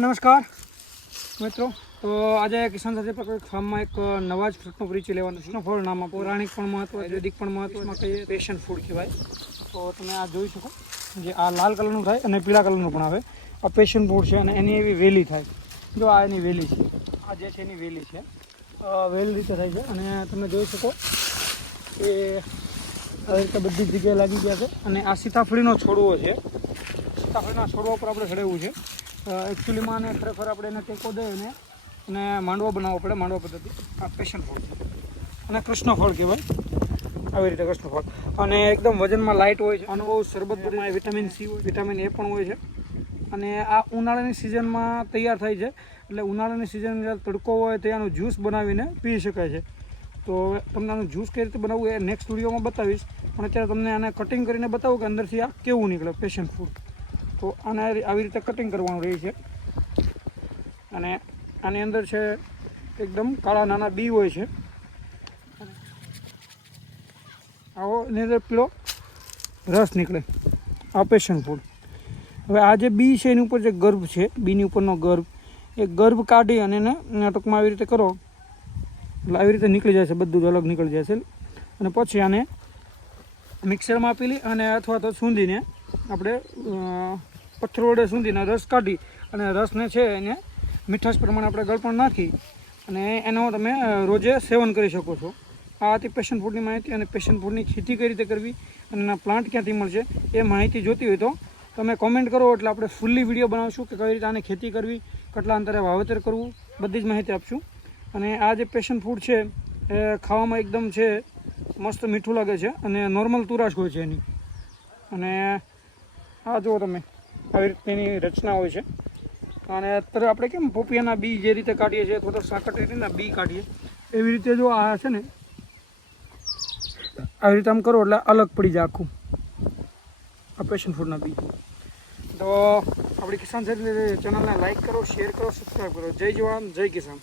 નમસ્કાર. મિત્રો તો આજે કિસાન સાથે પકડ ફાર્મમાં એક નવા જ ફ્રૂટનો પરિચય લેવાનો છે. ફળ નામમાં પૌરાણિક પણ મહત્વ આયુર્વેદિક પણ મહત્વમાં કહીએ પેશન ફૂડ કહેવાય. તો તમે આ જોઈ શકો જે આ લાલ કલરનું થાય અને પીળા કલરનું પણ આવે. આ પેશન ફૂડ છે અને એની એવી વેલી થાય. જો આ એની વેલી છે. આ જે છે એની વેલી છે. વેલ રીતે થાય છે. અને તમે જોઈ શકો કે આવી રીતે બધી જ જગ્યાએ લાગી ગયા છે. અને આ સીતાફળીનો છોડવો છે. સીતાફળીના છોડવા પર આપણે ચડાવવું છે. એકચ્યુઅલીમાં આને ખરેખર આપણે એને ટેકો દઈને અને માંડવો બનાવવો પડે, માંડવા પદ્ધતિ. આ પેશન ફળ અને કૃષ્ણ ફળ કહેવાય. આવી રીતે કૃષ્ણ ફળ અને એકદમ વજનમાં લાઇટ હોય છે. આનો શરબત બનાવે વિટામિન સી હોય વિટામિન એ પણ હોય છે. અને આ ઉનાળાની સિઝનમાં તૈયાર થાય છે. એટલે ઉનાળાની સિઝન જ્યારે તડકો હોય તો આનું જ્યુસ બનાવીને પી શકાય છે. તો તમને આનું જ્યુસ કઈ રીતે બનાવવું એ નેક્સ્ટ વિડીયોમાં બતાવીશ. પણ અત્યારે તમને આને કટિંગ કરીને બતાવું કે અંદરથી આ કેવું નીકળે પેશન ફૂડ તો આને આવી રીતે કટિંગ કરવાનું રહે છે. અને આની અંદર છે એકદમ કાળા નાના બી હોય છે. આવો એની અંદર પેલો રસ નીકળે. આ પેશન ફૂડ હવે આ જે બી છે એની ઉપર જે ગર્ભ છે, બીની ઉપરનો ગર્ભ, એ ગર્ભ કાઢી અને એને ટૂંકમાં આવી રીતે કરો. એટલે આવી રીતે નીકળી જાય છે, બધું જ અલગ નીકળી જાય છે. અને પછી આને મિક્સરમાં પીલી અને અથવા તો સૂંધીને આપણે પથ્થરોડે સૂંધીને રસ કાઢી અને રસને છે એને મીઠાશ પ્રમાણે આપણે ગળપણ નાખી અને એનો તમે રોજે સેવન કરી શકો છો. આ હતી પેશન ફૂડની માહિતી અને પેશન ફૂડની ખેતી કઈ રીતે કરવી અને એના પ્લાન્ટ ક્યાંથી મળશે એ માહિતી જોતી હોય તો તમે કોમેન્ટ કરો એટલે આપણે ફૂલ્લી વીડિયો બનાવશું કે કઈ રીતે આને ખેતી કરવી, કેટલા અંતરે વાવેતર કરવું, બધી જ માહિતી આપશું. અને આ જે પેશન ફૂડ છે એ ખાવામાં એકદમ છે, મસ્ત મીઠું લાગે છે અને નોર્મલ તુરાશ હોય છે એની. અને આ જુઓ તમે, આવી રીતની રચના હોય છે. અને અત્યારે આપણે કેમ પોપિયાના બી જે રીતે કાઢીએ છીએ, અથવા તો સાકરટેટીના બી કાઢીએ, એવી રીતે જો આ છે ને, આવી રીતે આમ કરો એટલે અલગ પડી જાય આખું. આ પેશન ફૂડના બી. તો આપણી કિસાન ચેનલને લાઈક કરો શેર કરો સબસ્ક્રાઈબ કરો. જય જવાન, જય કિસાન.